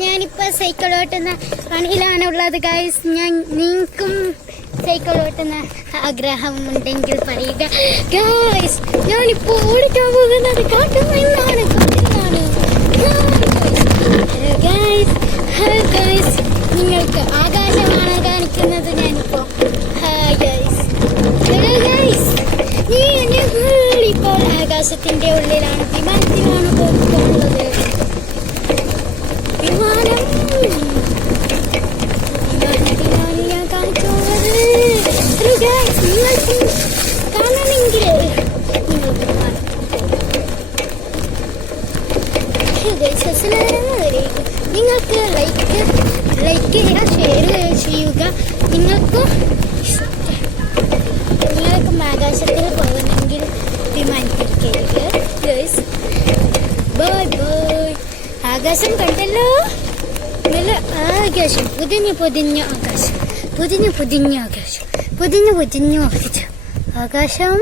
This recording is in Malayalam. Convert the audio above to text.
ഞാനിപ്പോൾ സൈക്കിൾ ഓട്ടുന്ന പണിയിലാണുള്ളത് ഗൈസ്. നിങ്ങൾക്കും സൈക്കിൾ ഓട്ടുന്ന ആഗ്രഹമുണ്ടെങ്കിൽ പറയുക ഗൈസ്. ഞാനിപ്പോൾ ഓടിക്കാൻ പോകുന്നത് കാട്ടുമണ്ണാണ്. ഹലോ ഗൈസ്, നിങ്ങൾക്ക് ആകാശമാണ് കാണിക്കുന്നത് ഞാനിപ്പോൾ. Hi guys. ഹലോ ഗൈസ്, ഇപ്പോൾ ആകാശത്തിന്റെ ഉള്ളിലാണ്, വിമാനത്തിലാണ് പോകുന്നത്. വിമാനത്തിലാണ് ഞാൻ കാണിച്ചുള്ളത്. ഹലോ ഗൈസ്, നിങ്ങൾക്ക് കാണണമെങ്കിൽ നിങ്ങൾക്ക് ലൈക്ക് ചെയ്യുക, ഷെയർ ചെയ്യുക. നിങ്ങൾക്ക് ആകാശത്തിൽ പോകണമെങ്കിൽ വിമാനത്തിൽ കയറുക ഗൈസ്. Bye bye. ആകാശം കണ്ടല്ലോ, നല്ല ആകാശം, പൊതിഞ്ഞ ആകാശം, പൊതിഞ്ഞ ആകാശം, ആകാശം.